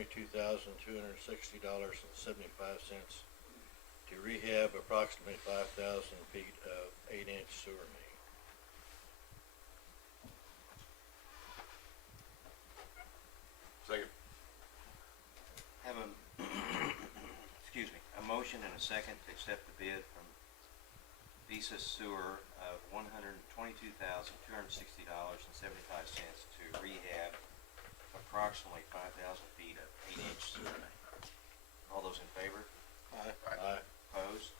$22,260.75 to rehab approximately 5,000 feet of 8-inch sewer main. Second. Have a, excuse me, a motion and a second to accept the bid from Visa Sewer of $122,260.75 to rehab approximately 5,000 feet of 8-inch sewer main. All those in favor? Aye. Aye. Opposed?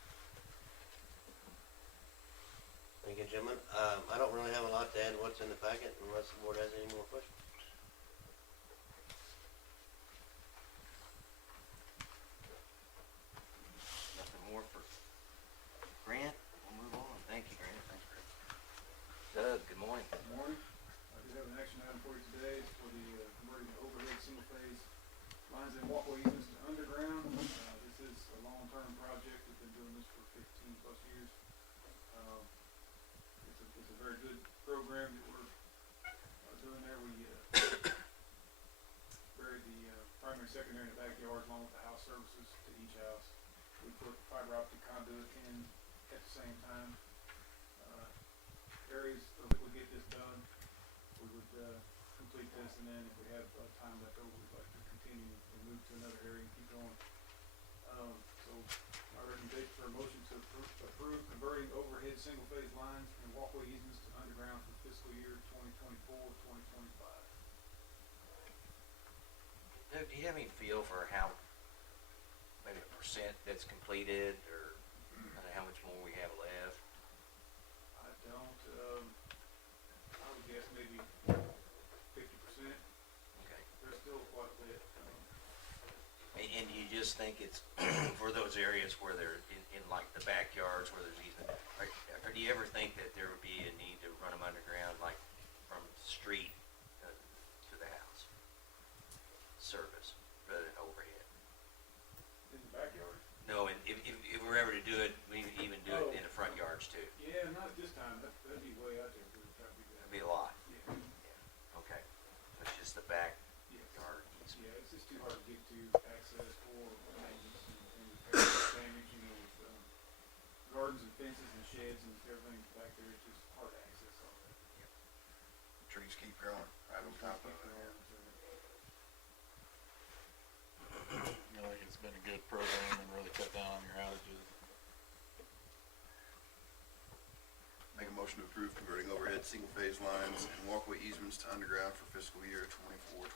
Thank you, gentlemen. I don't really have a lot to add to what's in the packet unless the board has any more questions. Nothing more for Grant? We'll move on. Thank you, Grant. Thanks, Grant. Doug, good morning. Good morning. I do have an action item for you today. It's for the converting the overhead single-phase lines and walkway easements to underground. This is a long-term project. We've been doing this for 15-plus years. It's a very good program that we're doing there. We buried the primary, secondary, and the backyards along with the house services to each house. We put fiber optic conduit in at the same time. Areas that would get this done, we would complete this, and then if we have time left over, we'd like to continue and move to another area and keep going. So my recommendation for a motion to approve converting overhead single-phase lines and walkway easements to underground for fiscal year 2024-2025. Doug, do you have any feel for how, maybe a percent that's completed, or how much more we have left? I don't, I would guess maybe 50%. Okay. There's still quite a bit. And you just think it's for those areas where they're in like the backyards where there's easement, or do you ever think that there would be a need to run them underground, like from the street to the house? Service, rather than overhead? In the backyard? No, and if we're ever to do it, we would even do it in the front yards too. Yeah, not at this time. That'd be way out there. We would try to do that. That'd be a lot. Yeah. Yeah. Okay. So it's just the backyard easement. Yeah, it's just too hard to get to access for maintenance and repair damage, you know, with gardens and fences and sheds and everything back there. It's just hard to access all that. Trees keep growing right on top of it. I think it's been a good program and really cut down on your outages. Make a motion to approve converting overhead single-phase lines and walkway easements to underground for fiscal year 24-25.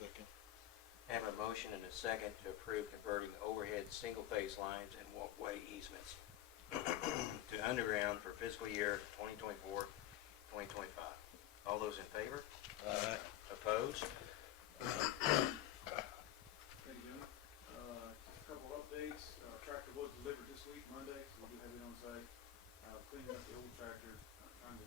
Second. Have a motion and a second to approve converting overhead single-phase lines and walkway easements to underground for fiscal year 2024-2025. All those in favor? Aye. Opposed? Thank you, gentlemen. Just a couple updates. Tractor was delivered this week, Monday, so we do have it on site. Cleaning up the old tractor, trying to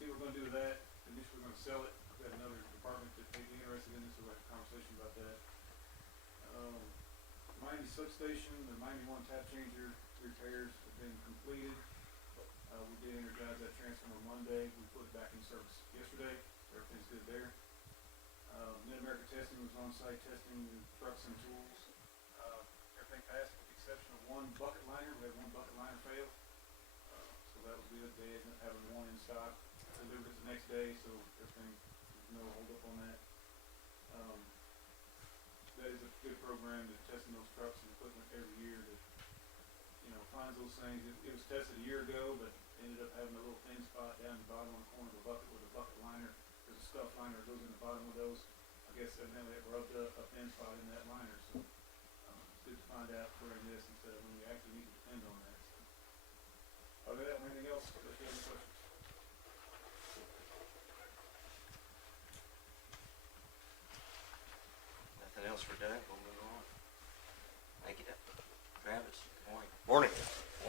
see what we're gonna do with that. Initially, we're gonna sell it. I've got another department that may be interested in this, so we'll have a conversation about that. Miami substation, the Miami 1 tap changer repairs have been completed. We did energize that transformer Monday. We put it back in service yesterday. Everything's good there. Mid-America testing was on-site testing the trucks and tools. Everything passed with the exception of one bucket liner. We had one bucket liner fail. So that was good. They ended up having one in stock. Delivered it the next day, so everything, there's no hold up on that. That is a good program to testing those trucks and equipment every year to, you know, finds those things. It was tested a year ago, but ended up having a little thin spot down the bottom on the corner of the bucket with a bucket liner. There's a scuff liner that goes in the bottom of those. I guess evidently it rubbed up a thin spot in that liner, so it's good to find out where it is instead of when you actually need to depend on that. So. Other than that, anything else? Unless you have any questions. Nothing else for Doug? We'll move on. Thank you, Doug. Travis, good morning. Morning.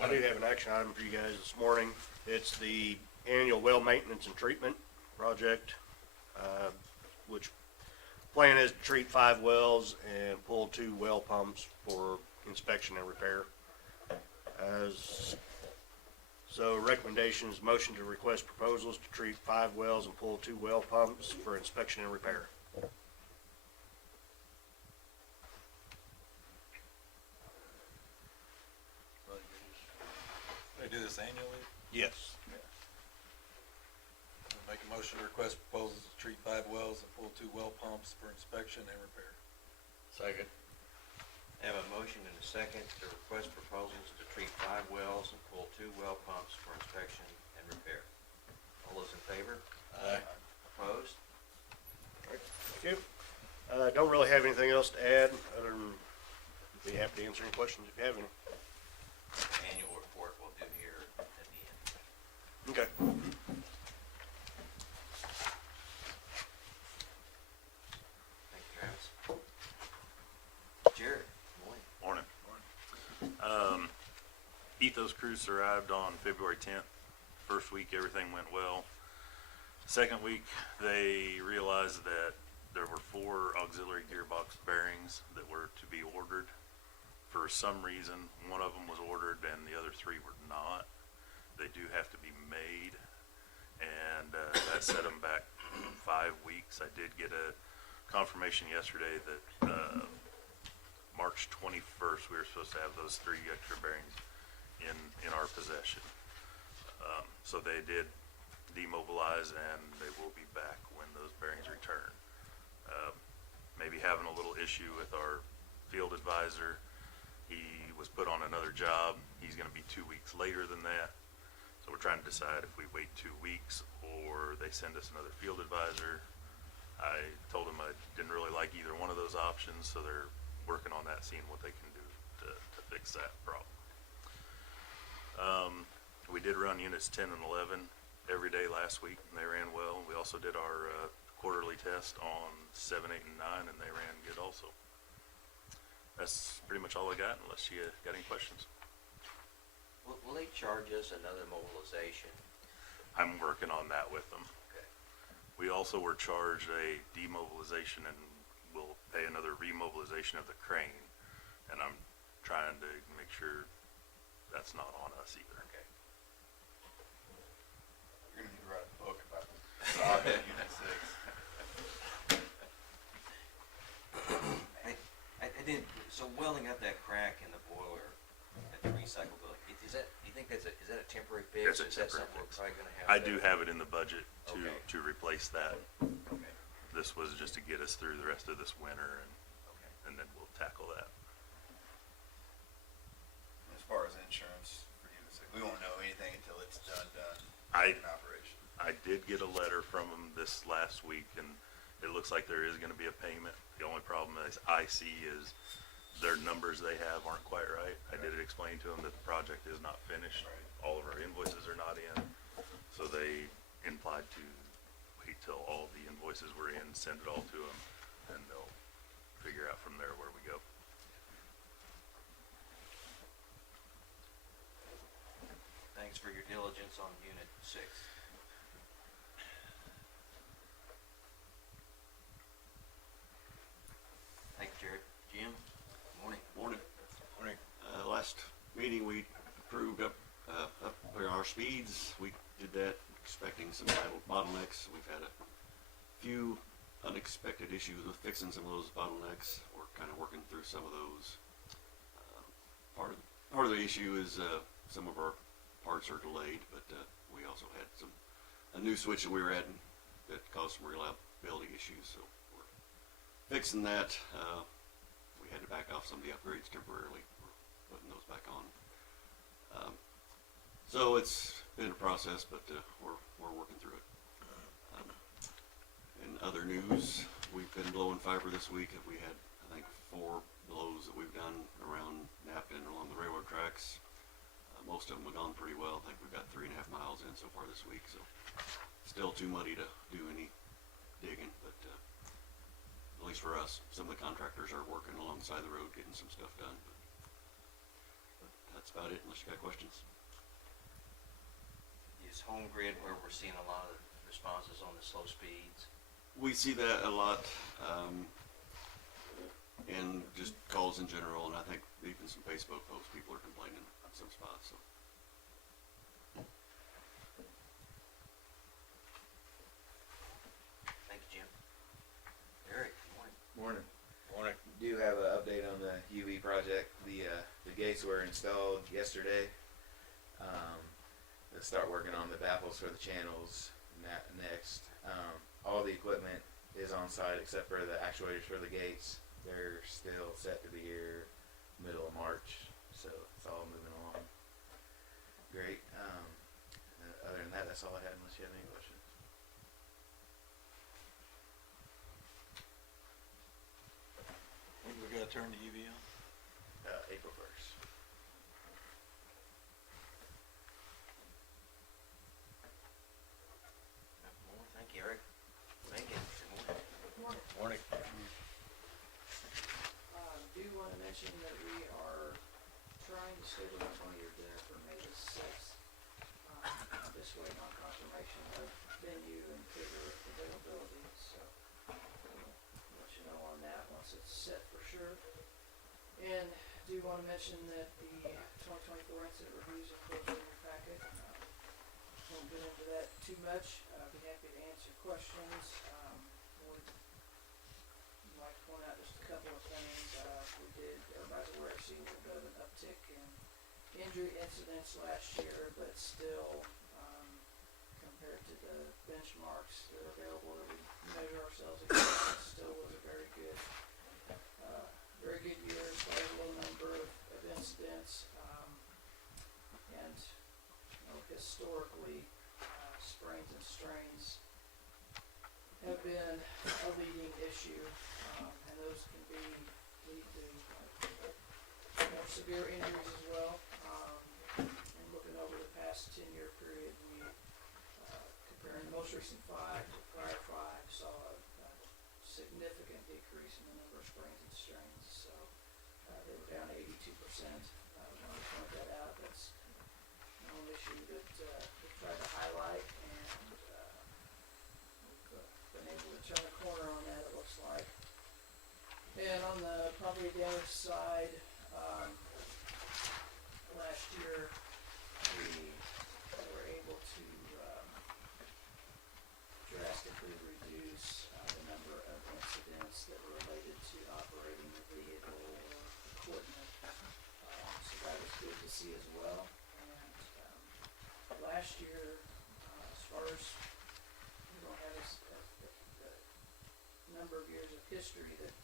I do have an action item for you guys this morning. It's the annual well maintenance and treatment project, which plan is to treat 5 wells and pull 2 well pumps for inspection and repair. So recommendations, motion to request proposals to treat 5 wells and pull 2 well pumps for inspection and repair. Yes. Make a motion to request proposals to treat 5 wells and pull 2 well pumps for inspection and repair. Second. Have a motion and a second to request proposals to treat 5 wells and pull 2 well pumps for inspection and repair. All those in favor? Aye. Opposed? Thank you. Don't really have anything else to add, other than be happy to answer any questions if you have any. Annual report we'll do here at the end. Okay. Thank you, Travis. Jared, good morning. Morning. Ethos Cruise arrived on February 10th. First week, everything went well. Second week, they realized that there were 4 auxiliary gearbox bearings that were to be ordered. For some reason, one of them was ordered and the other 3 were not. They do have to be made, and that set them back 5 weeks. I did get a confirmation yesterday that March 21st, we were supposed to have those 3 extra bearings in our possession. So they did demobilize, and they will be back when those bearings return. Maybe having a little issue with our field advisor. He was put on another job. He's going to be 2 weeks later than that. So we're trying to decide if we wait 2 weeks or they send us another field advisor. I told him I didn't really like either one of those options, so they're working on that, seeing what they can do to fix that problem. We did run units 10 and 11 every day last week, and they ran well. We also did our quarterly test on 7, 8, and 9, and they ran good also. That's pretty much all I got, unless you got any questions. Will they charge us another mobilization? I'm working on that with them. Okay. We also were charged a demobilization, and we'll pay another remobilization of the crane, and I'm trying to make sure that's not on us either. Okay. You're gonna need to write a book about Saga Unit 6. I did, so welding up that crack in the boiler at the recycle building, is that, you think is that a temporary fix? That's a Is that temporary something we're fix. probably gonna have I to- do have it in the budget Okay. to replace that. Okay, This was just to get us through the rest of this winter, okay. and then we'll tackle that. As far as insurance for Unit 6, we won't know anything until it's done I- in operation. I did get a letter from them this last week, and it looks like there is gonna be a payment. The only problem is I see is their numbers they have aren't quite right. I did explain to them that the project is not finished. Right. All of our invoices are not in, so they implied to wait till all the invoices were in, send it all to them, and they'll figure out from there where we go. Thanks for your diligence on Unit 6. Thank you, Jared. Jim, good morning. Morning. Morning. Last meeting, we approved up our speeds. We did that expecting some bottlenecks. We've had a few unexpected issues with fixing some of those bottlenecks. We're kind of working through some of those. Part of the issue is some of our parts are delayed, but we also had a new switch that we were adding that caused some reliability issues. So we're fixing that. We had to back off some of the upgrades temporarily. We're putting those back on. So it's been a process, but we're working through it. In other news, we've been blowing fiber this week. We had, I think, 4 blows that we've done around Napton along the railroad tracks. Most of them have gone pretty well. I think we've got 3.5 miles in so far this week, so still too muddy to do any digging, but at least for us, some of the contractors are working alongside the road getting some stuff done. But that's about it, unless you got questions. Is Home Grid where we're seeing a lot of responses on the slow speeds? We see that a lot, and just calls in general, and I think even some Facebook posts, people are complaining on some spots, so. Thank you, Jim. Eric, good morning. Morning. Morning. Do have an update on the UE project. The gates were installed yesterday. start working on the baffles for the channels next. All the equipment is on site except for the actuators for the gates. They're still set to be here middle of March, so it's all moving along great. Other than that, that's all I had, unless you have any questions. When we gotta turn the UV on? April 1st. Nothing more? Thank you, Eric. Megan, good morning. Morning. Do want to mention that we are trying to schedule a 20-year dinner for May the 6th. I'm just waiting on confirmation of venue and figure availability, so I'll let you know on that once it's set for sure. And do want to mention that the 2024 incident reviews are closed in your packet. Won't get into that too much. I'd be happy to answer questions. Would like to point out just a couple of things. We did, everybody's aware, seen a bit of an uptick in injury incidents last year, but still, compared to the benchmarks that are available that we measure ourselves against, it still was a very good year as far as low number of incidents. And, you know, historically, sprains and strains have been a leading issue, and those can lead to more severe injuries as well. And looking over the past 10-year period, we, comparing the most recent 5 to prior 5, saw a significant decrease in the number of sprains and strains. So they were down 82%. I want to point that out. That's an issue that we've tried to highlight, and we've been able to turn a corner on that, it looks like. And on the property damage side, last year we were able to drastically reduce the number of incidents that were related to operating the vehicle or equipment. So that was good to see as well. And last year, as far as we don't have the number of years of history that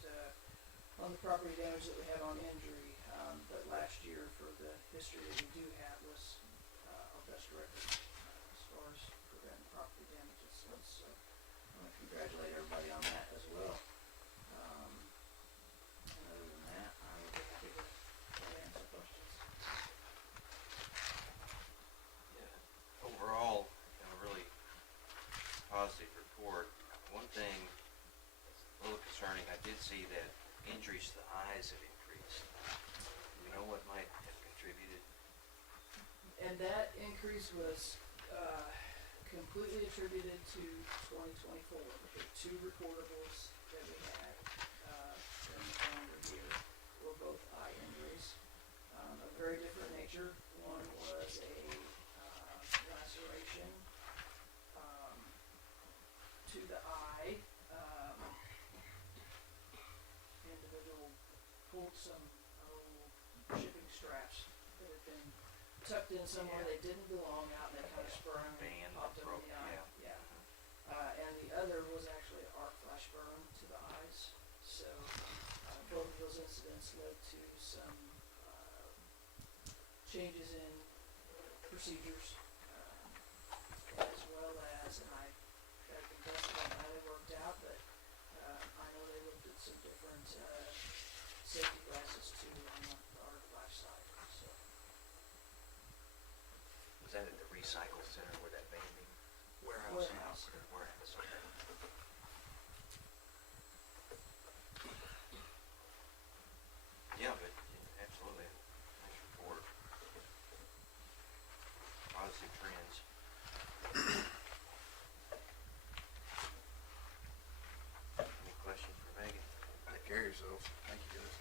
on the property damage that we have on injury, but last year for the history that we do have was our best record as far as preventing property damages. So I want to congratulate everybody on that as well. And other than that, I would be happy to answer questions. Yeah. Overall, a really positive report. One thing that's a little concerning, I did see that injuries to the eyes have increased. Do we know what might have contributed? And that increase was completely attributed to 2024. The 2 recordables that we had during the calendar year were both eye injuries of very different nature. One was a laceration to the eye. Individual pulled some shipping straps that had been tucked in somewhere they didn't belong out, and they kind of sprung and popped up in the eye. Yeah. And the other was actually an arc flash burn to the eyes. So both of those incidents led to some changes in procedures, as well as, and I got to confess about how they worked out, but I know they looked at some different safety glasses too on the arc flash side. So. Was that at the recycle center where that banding? Warehouse. Warehouse, okay. Yeah, but absolutely, nice report. Positive trends. Any questions for Megan? Take care of yourselves. Thank you, guys.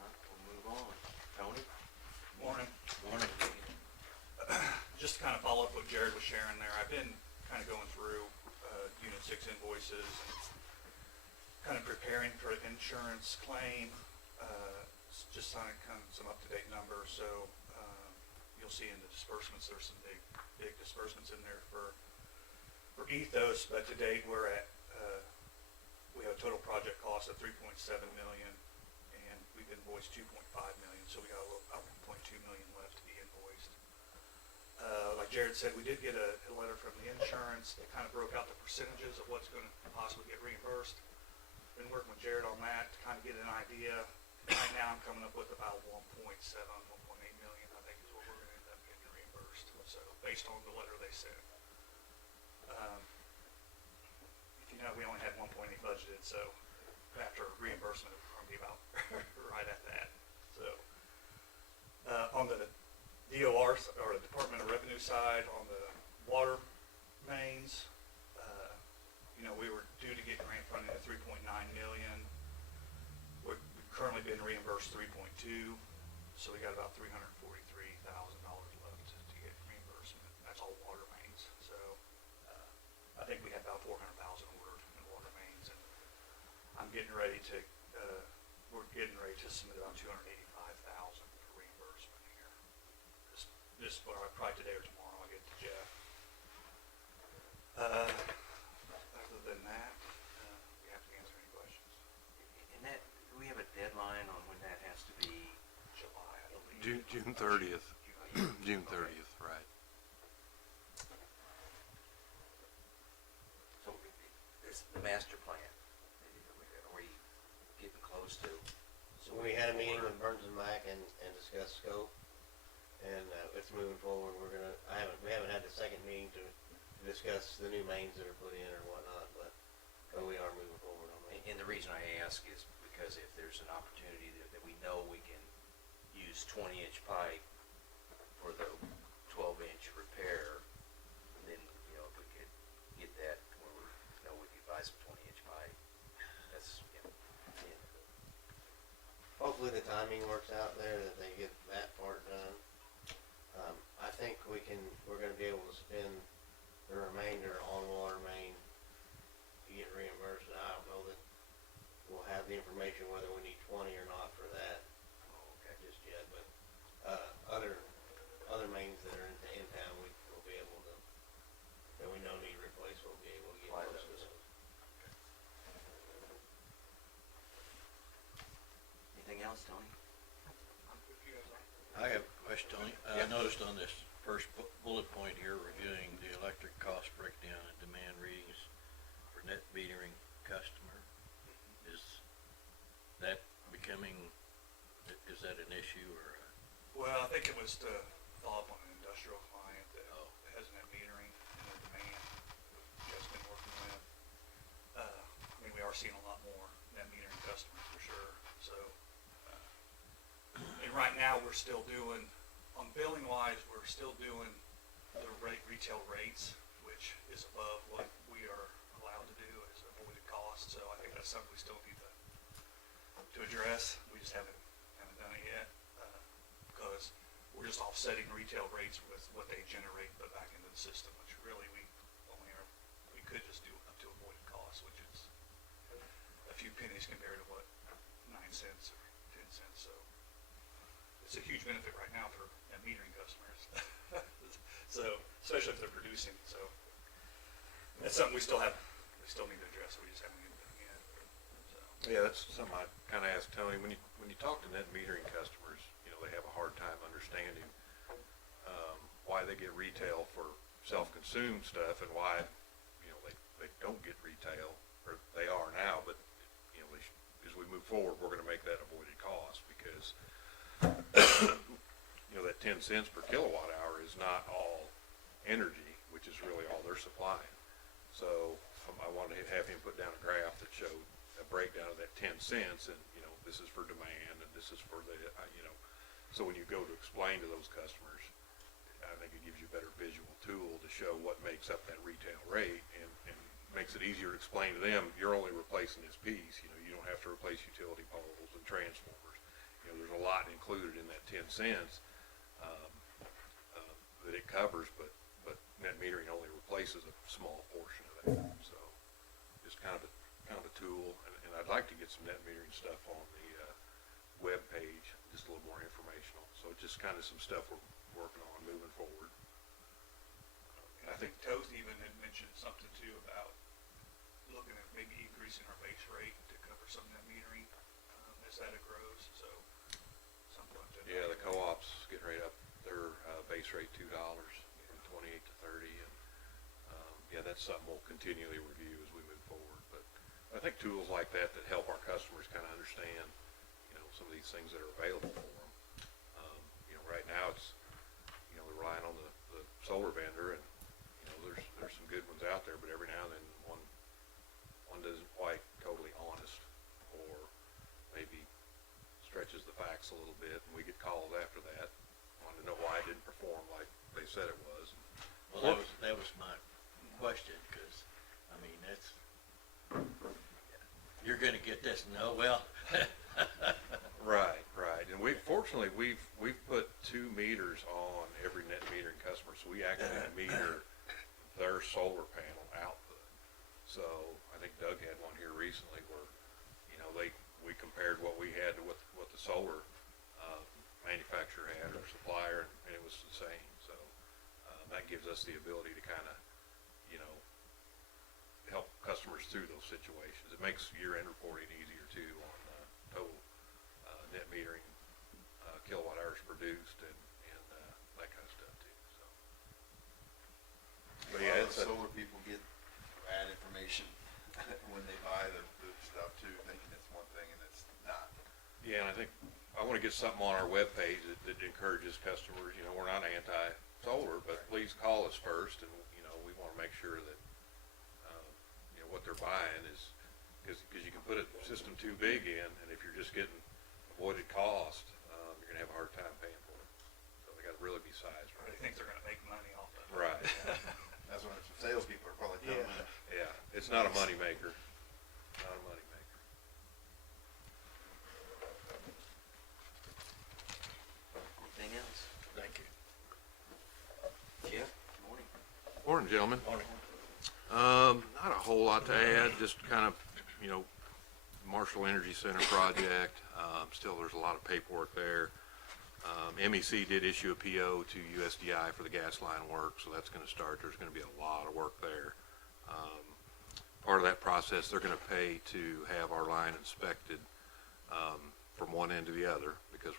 Not, we'll move on. Tony? Morning. Morning. Just to kind of follow up what Jared was sharing there, I've been kind of going through Unit 6 invoices, kind of preparing for an insurance claim, just some up-to-date numbers, so, you'll see in the disbursements, there's some big disbursements in there for Ethos, but to date, we're at, we have a total project cost of 3.7 million, and we've invoiced 2.5 million, so we got about 1.2 million left to be invoiced. Like Jared said, we did get a letter from the insurance that kind of broke out the percentages of what's gonna possibly get reimbursed. Been working with Jared on that to kind of get an idea. Right now, I'm coming up with about 1.7, 1.8 million, I think is what we're gonna end up getting reimbursed, so, based on the letter they sent. If you know, we only had 1.8 budgeted, so after reimbursement, it's gonna be about right at that, so. On the DOR, or the Department of Revenue side, on the water mains, you know, we were due to get grant funding at 3.9 million. We've currently been reimbursed 3.2, so we got about $343,000 left to get reimbursement. That's all water mains, so, I think we have about 400,000 ordered in water mains, and I'm getting ready to, we're getting ready to submit about 285,000 for reimbursement here. This, probably today or tomorrow, I'll get to Jeff. Other than that, we have to answer any questions. And that, do we have a deadline on when that has to be? July, I believe. June 30th. June 30th, right. So, this, the master plan, are we getting close to? So we had a meeting with Burns and Mac and discussed scope, and it's moving forward. We haven't had the second meeting to discuss the new mains that are put in or whatnot, but we are moving forward on that. And the reason I ask is because if there's an opportunity that we know we can use 20-inch pipe for the 12-inch repair, then, you know, if we could get that where we know we could buy some 20-inch pipe, that's, you know, yeah. Hopefully the timing works out there, that they get that part done. I think we're gonna be able to spend the remainder on water main to get reimbursed. I don't know that we'll have the information whether we need 20 or not for that just yet, but, other mains that are in town, we will be able to, that we know need replaced, we'll be able to get Apply those. those. Anything else, Tony? I have a question, Tony. I noticed on this first bullet point here, reviewing the electric cost breakdown and demand readings for net metering customer. Is that is that an issue or? Well, I think it was to follow up on an industrial client that has net metering and their demand, which has been working with. I mean, we are seeing a lot more net metering customers for sure, so. And right now, we're still doing, on billing wise, we're still doing the retail rates, which is above what we are allowed to do as avoided cost, so I think that's something we still need to address. We just haven't done it yet, because we're just offsetting retail rates with what they generate put back into the system, which really we could just do up to avoided cost, which is a few pennies compared to what, 9 cents or 10 cents, so. It's a huge benefit right now for metering customers. So, especially if they're producing, so. That's something we still need to address, we just haven't get it done yet, so. Yeah, that's something I kinda asked Tony, when you talk to net metering customers, you know, they have a hard time understanding, why they get retail for self-consumed stuff and why, you know, they don't get retail, or they are now, but, you know, as we move forward, we're gonna make that avoided cost, because you know, that 10 cents per kilowatt hour is not all energy, which is really all they're supplying. So I wanted to have him put down a graph that showed a breakdown of that 10 cents, and, you know, this is for demand, and this is for the, you know, so when you go to explain to those customers, I think it gives you a better visual tool to show what makes up that retail rate, and makes it easier to explain to them, you're only replacing this piece, you know, you don't have to replace utility poles and transformers. You know, there's a lot included in that 10 cents that it covers, but net metering only replaces a small portion of that. So it's kind of a tool, and I'd like to get some net metering stuff on web page, just a little more informational. So just kind of some stuff we're working on moving forward. And I think Toth even had mentioned something too about looking at maybe increasing our base rate to cover some of that metering, as that grows, so something to. Yeah, the co-ops getting right up their base rate $2 from 28 to 30, and yeah, that's something we'll continually review as we move forward. But I think tools like that help our customers kind of understand, some of these things that are available for them. Right now it's, we're relying on the solar vendor, and there's some good ones out there, but every now and then one doesn't quite totally honest, or maybe stretches the facts a little bit, and we get calls after that, wanting to know why it didn't perform like they said it was. Well, that was my question, because, that's, you're gonna get this, no, well. Right. And fortunately, we've put 2 meters on every net metering customer, so we actually meter their solar panel output. So I think Doug had one here recently where, we compared what we had to what the solar manufacturer had or supplier, and it was the same. So that gives us the ability to kind of, help customers through those situations. It makes year-end reporting easier too on total net metering, kilowatt hours produced, and that kind of stuff too. So, but yeah, it's solar people get bad information when they buy the stuff too, thinking it's one thing and it's not. yeah, and I think I want to get something on our webpage that encourages customers. We're not anti-solar, but please call us first, and we want to make sure that what they're buying is, because you can put a system too big in, and if you're just getting avoided cost, you're gonna have a hard time paying for it. So they got to really be sized They right. think they're gonna make money off of it. Right. That's what salespeople are probably telling them. Yeah, it's not a money maker. Not a money maker. Anything else? Thank you. Jeff, good morning. Morning, gentlemen. Morning. Not a whole lot to add, just kind of, Marshall Energy Center project. Still, there's a lot of paperwork there. MEC did issue a PO to USDI for the gas line work, so that's going to start. There's going to be a lot of work there. Part of that process, they're going to pay to have our line inspected from one end to the other, because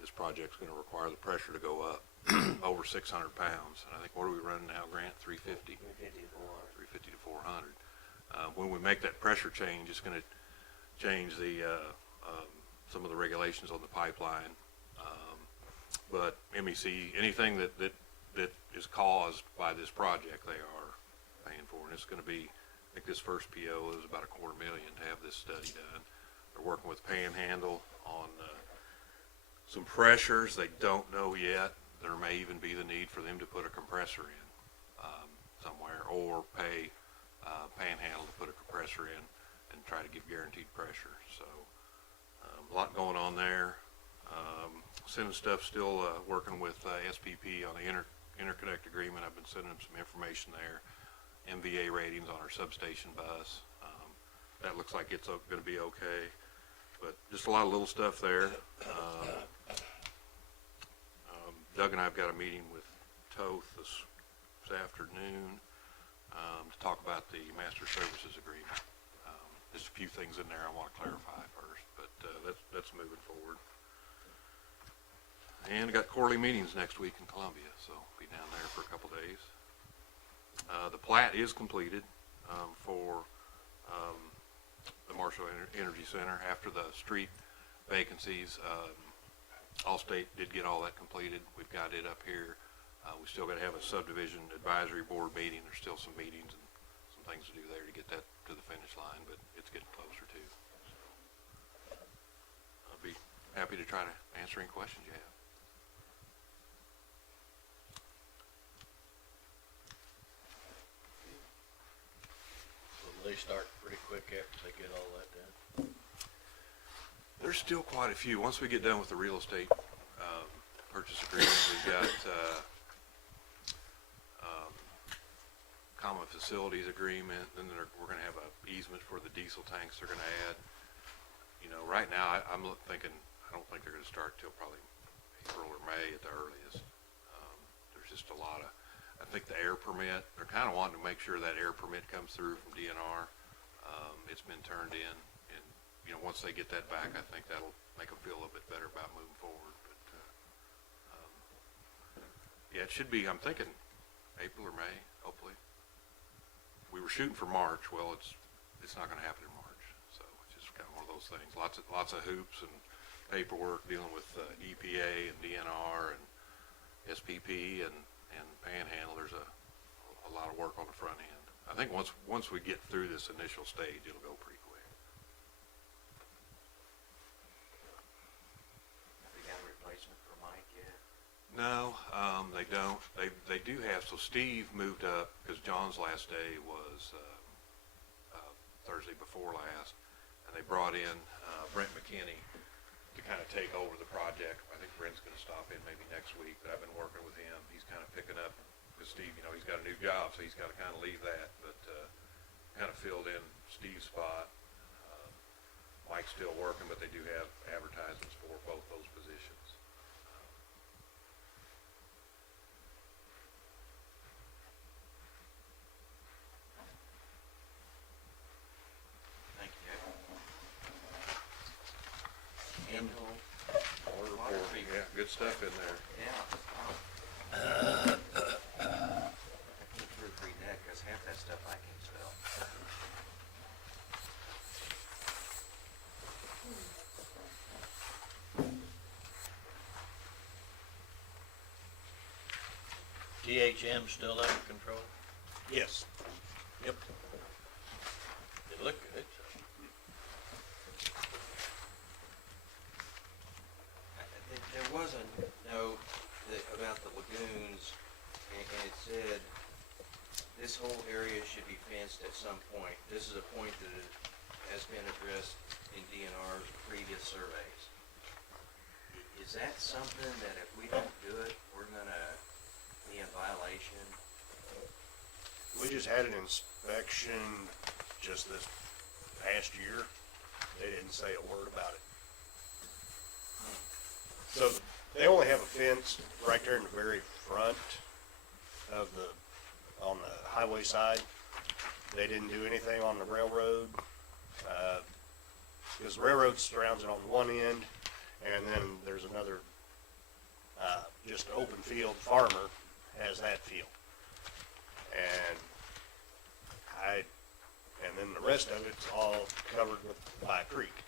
this project's going to require the pressure to go up over 600 pounds. And I think, what are we running now, Grant? 350? 350 to 400. When we make that pressure change, it's going to change some of the regulations on the pipeline. But MEC, anything that is caused by this project, they are paying for. And it's going to be, I think this first PO is about $250,000 to have this study done. They're working with Panhandle on some pressures they don't know yet. There may even be the need for them to put a compressor in somewhere, or pay Panhandle to put a compressor in and try to give guaranteed pressure. So a lot going on there. Sending stuff, still working with SPP on the interconnect agreement. I've been sending them some information there. MVA ratings on our substation bus. That looks like it's going to be okay. But just a lot of little stuff there. Doug and I have got a meeting with Toth this afternoon to talk about the master services agreement. There's a few things in there I want to clarify first, but that's moving forward. And I got quarterly meetings next week in Columbia, so I'll be down there for a couple days. The plat is completed for the Marshall Energy Center after the street vacancies. Allstate did get all that completed. We've got it up here. We still got to have a subdivision advisory board meeting. There's still some meetings and some things to do there to get that to the finish line, but it's getting closer too. So I'll be happy to try to answer any questions you have. Will they start pretty quick after they get all that done? There's still quite a few. Once we get done with the real estate purchase agreement, we've got common facilities agreement, then we're going to have a easement for the diesel tanks they're going to add. you know, right now, I'm thinking, I don't think they're gonna start till probably April or May at the earliest. There's just a lot of, I think the air permit, they're kinda wanting to make sure that air permit comes through from DNR. It's been turned in, and, you know, once they get that back, I think that'll make them feel a little bit better about moving forward, but, yeah, it should be, I'm thinking April or May, hopefully. We were shooting for March, well, it's not gonna happen in March, so it's just kinda one of those things. Lots of hoops and paperwork dealing with, EPA and DNR and SPP and Panhandle. There's a lot of work on the front end. I think once we get through this initial stage, it'll go pretty quick. Have they got a replacement for Mike yet? No, they don't. They do have, so Steve moved up, because John's last day was, Thursday before last, and they brought in, Brent McKinney to kind of take over the project. I think Brent's gonna stop in maybe next week, but I've been working with him. He's kind of picking up, because Steve, you know, he's got a new job, so he's gotta kind of leave that, but, kind of filled in Steve's spot. Mike's still working, but they do have advertisements for both those positions. Thank you. And Annual Water water report, fee. yeah, good stuff in there. Yeah. Wow. I can't proofread that, cause half that stuff I can't spell. THM still under control? Yes. Yep. It looked good. There was a note about the lagoons, and it said, this whole area should be fenced at some point. This is a point that has been addressed in DNR's previous surveys. Is that something that if we don't do it, we're gonna be in violation? We just had an inspection just this past year. They didn't say a word about it. So they only have a fence right there in the very front of on the highway side. They didn't do anything on the railroad, because the railroad surrounds it on one end, and then there's another, just an open field. Farmer has that field. And then the rest of it's all covered by a creek.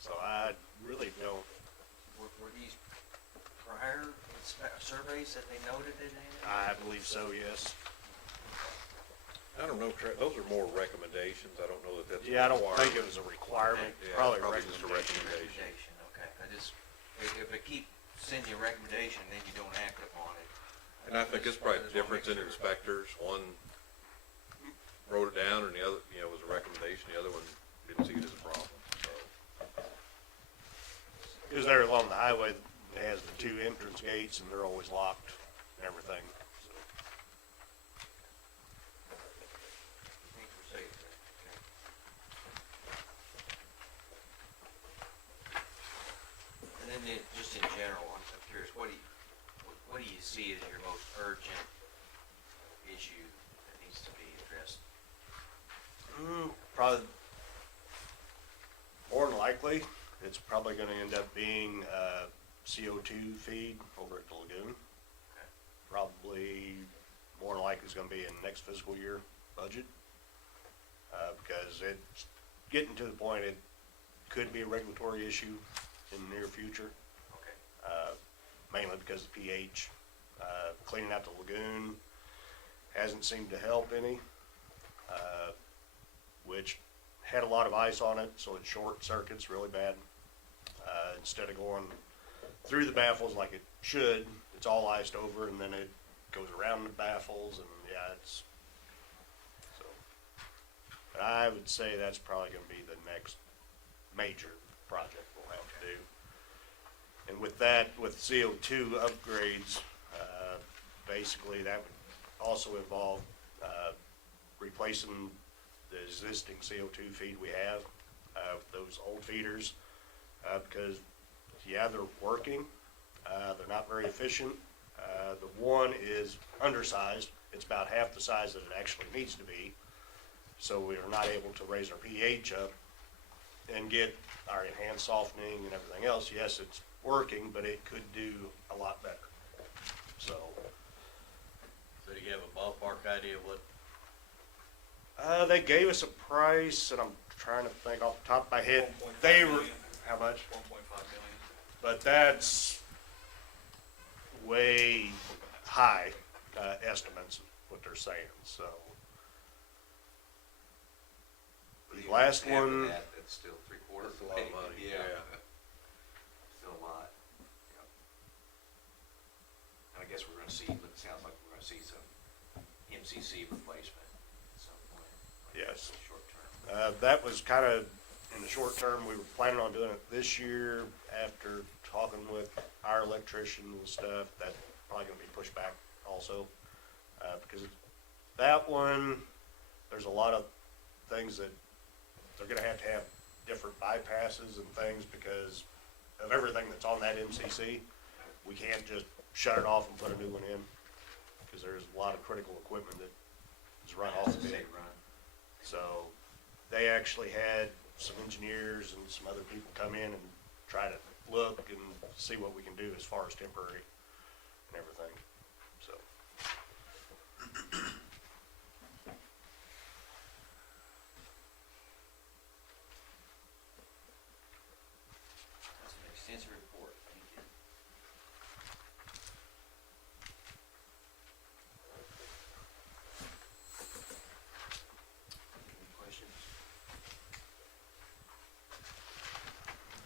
So I really don't. Were these prior surveys that they noted in there? I believe so, yes. I don't know, those are more recommendations. I don't know that that's. Yeah, I don't required. think it was a requirement, Yeah, probably a probably just a recommendation. recommendation. Okay, I just, if they keep sending you a recommendation, then you don't act upon it. And I think it's probably the difference in inspectors. One wrote it down and the other, you know, was a recommendation. The other one didn't see it as a problem, so. Because there along the highway, it has the two entrance gates and they're always locked and everything. So, Think we're safe then, okay. And then just in general, I'm curious, what do you see as your most urgent issue that needs to be addressed? probably, more than likely, it's probably gonna end up being, CO2 feed over at the lagoon. Okay. Probably, more than likely, it's gonna be in next fiscal year budget. Because it's getting to the point, it could be a regulatory issue in the near future. Okay. Mainly because of pH. Cleaning out the lagoon hasn't seemed to help any, which had a lot of ice on it, so it short circuits really bad. Instead of going through the baffles like it should, it's all iced over and then it goes around the baffles and yeah, it's, so. But I would say that's probably gonna be the next major project we'll have to do. And with that, with CO2 upgrades, basically that would also involve, replacing the existing CO2 feed we have with those old feeders, because, yeah, they're working, they're not very efficient. The one is undersized, it's about half the size that it actually needs to be, so we are not able to raise our pH up and get our enhanced softening and everything else. Yes, it's working, but it could do a lot better, so. So do you have a ballpark idea of what, They gave us a price, and I'm trying to think off the top of my head. 1.5 They were, million. how much? 1.5 million. But that's way high, estimates, what they're saying, so. The last Half of one, that, that's still three-quarters. That's a lot of money, yeah. Still a lot. And I guess we're gonna see, it sounds like we're gonna see some MCC replacement at some point. yes. Short term. That was kind of, in the short term, we were planning on doing it this year after talking with our electrician and stuff. That's probably gonna be pushed back also, because that one, there's a lot of things that they're gonna have different bypasses and things because of everything that's on that MCC. We can't just shut it off and put a new one in, because there's a lot of critical equipment that is run off of it. State run. So they actually had some engineers and some other people come in and try to look and see what we can do as far as temporary and everything, so. That's an extensive report, thank you. Any questions?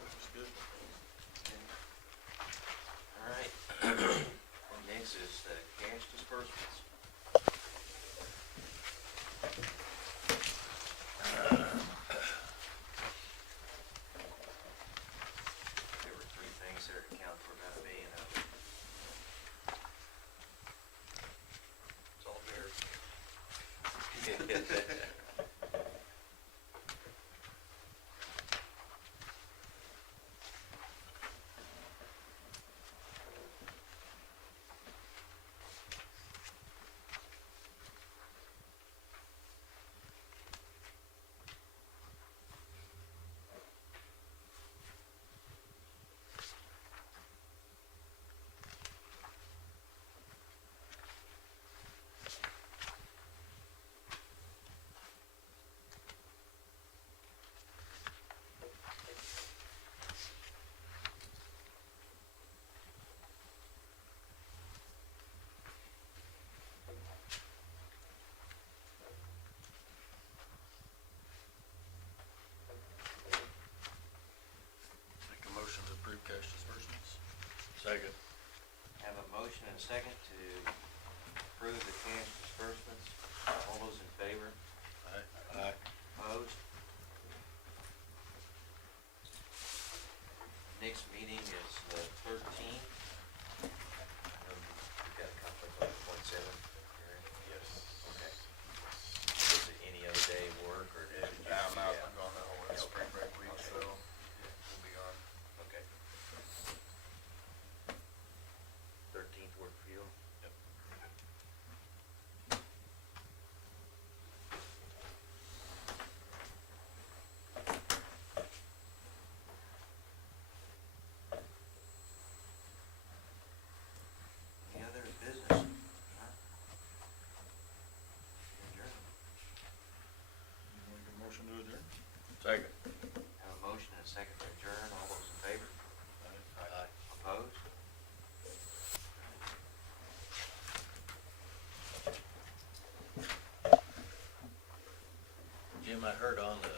looks good? All right. Next is the cash disbursements. There were three things there to count for about $1 million of it. It's all there. Make a motion to approve cash disbursements. Second. Have a motion and a second to approve the cash disbursements. All those in favor? Aye. Opposed? Next meeting is the 13th. We've got a conflict on .7. Yes. Okay. Is it any other day work, or did you? I'm out, I'm gone that whole spring break week, so we'll be gone. Okay. 13th work for you? Yep. Any other business? Huh? Adjourn. Make a motion to adjourn? Second. Have a motion and a second to adjourn. All those in favor? Aye. Opposed? Jim, I heard on the